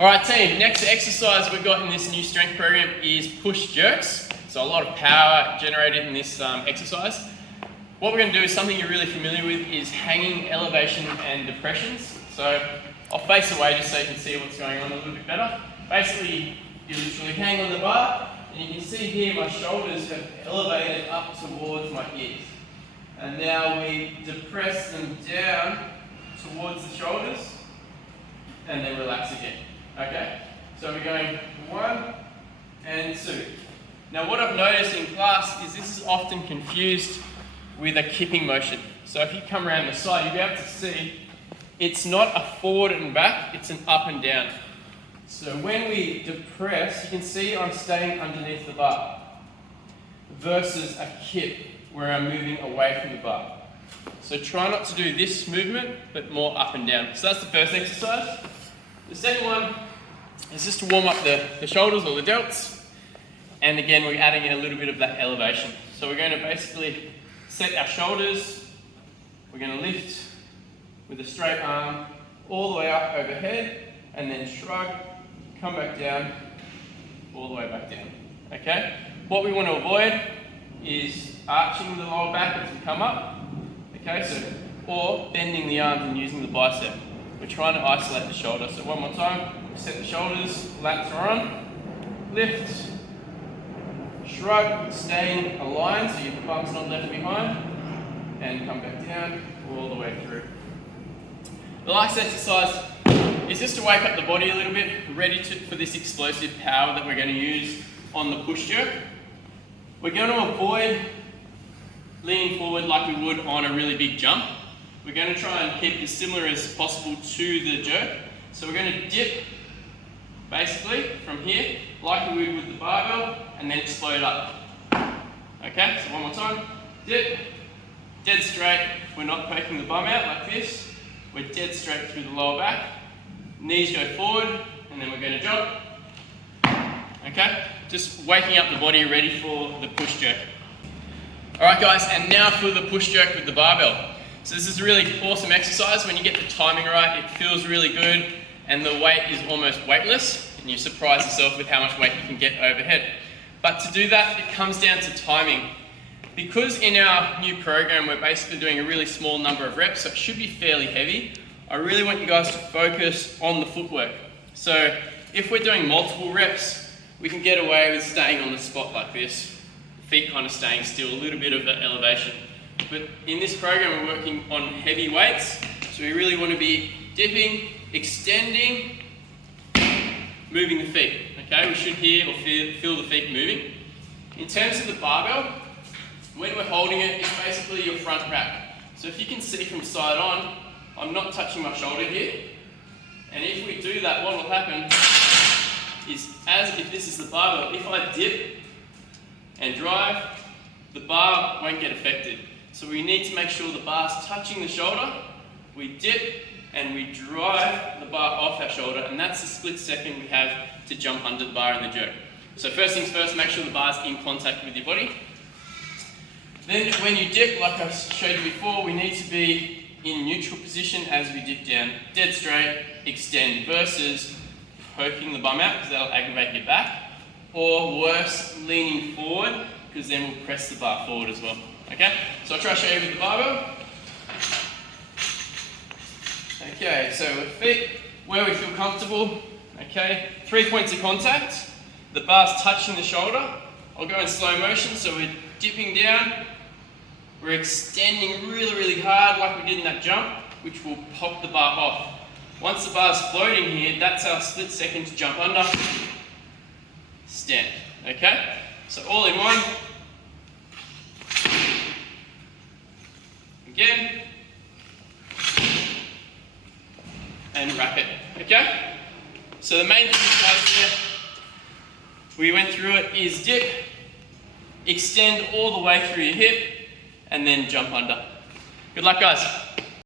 Alright team, next exercise we've got in this new strength program is push jerks. So a lot of power generated in this exercise. What we're going to do is something you're really familiar with is hanging elevation and depressions. So I'll face away just so you can see what's going on a little bit better. Basically, you literally hang on the bar and you can see here my shoulders have elevated up towards my ears. And now we depress them down towards the shoulders and then relax again. Okay? So we're going 1 and 2. Now what I've noticed in class is this is often confused with a kipping motion. So if you come around the side, you'll be able to see it's not a forward and back, it's an up and down. So when we depress, you can see I'm staying underneath the bar versus a kip where I'm moving away from the bar. So try not to do this movement, but more up and down. So that's the first exercise. The second one is just to warm up the shoulders or the delts. And again, we're adding in a little bit of that elevation. So we're going to basically set our shoulders. We're going to lift with a straight arm all the way up overhead and then shrug, come back down, all the way back down. Okay? What we want to avoid is arching the lower back as we come up. Okay, or bending the arms and using the bicep. We're trying to isolate the shoulder. So one more time, set the shoulders, lats are on, lift, shrug, staying aligned so your bum's not left behind, and come back down all the way through. The last exercise is just to wake up the body a little bit, ready for this explosive power that we're going to use on the push jerk. We're going to avoid leaning forward like we would on a really big jump. We're going to try and keep it as similar as possible to the jerk. So we're going to dip basically from here like we would with the barbell and then explode up. Okay, so one more time. Dip, dead straight. We're not poking the bum out like this. We're dead straight through the lower back. Knees go forward and then we're going to jump. Okay, just waking up the body ready for the push jerk. Alright guys, and now for the push jerk with the barbell. So this is a really awesome exercise. When you get the timing right, it feels really good and the weight is almost weightless and you surprise yourself with how much weight you can get overhead. But to do that, it comes down to timing. Because in our new program, we're basically doing a really small number of reps, so it should be fairly heavy. I really want you guys to focus on the footwork. So if we're doing multiple reps, we can get away with staying on the spot like this. Feet kind of staying still, a little bit of the elevation. But in this program, we're working on heavy weights. So we really want to be dipping, extending, moving the feet. Okay, we should hear or feel the feet moving. In terms of the barbell, when we're holding it, it's basically your front rack. So if you can see from side on, I'm not touching my shoulder here. And if we do that, what will happen is, as if this is the barbell, if I dip and drive, the bar won't get affected. So we need to make sure the bar's touching the shoulder, we dip and we drive the bar off our shoulder, and that's the split second we have to jump under the bar in the jerk. So first things first, make sure the bar's in contact with your body. Then when you dip, like I showed you before, we need to be in neutral position as we dip down. Dead straight, extend, versus poking the bum out because that'll aggravate your back. Or worse, leaning forward, because then we'll press the bar forward as well. Okay, so I'll try to show you with the barbell. Okay, so with feet, where we feel comfortable. Okay, 3 points of contact. The bar's touching the shoulder. I'll go in slow motion, so we're dipping down. We're extending really, really hard like we did in that jump, which will pop the bar off. Once the bar's floating here, that's our split second to jump under. Stand, okay? So all in one. Again. And wrap it, okay? So the main thing guys here, we went through it, is dip, extend all the way through your hip, and then jump under. Good luck guys.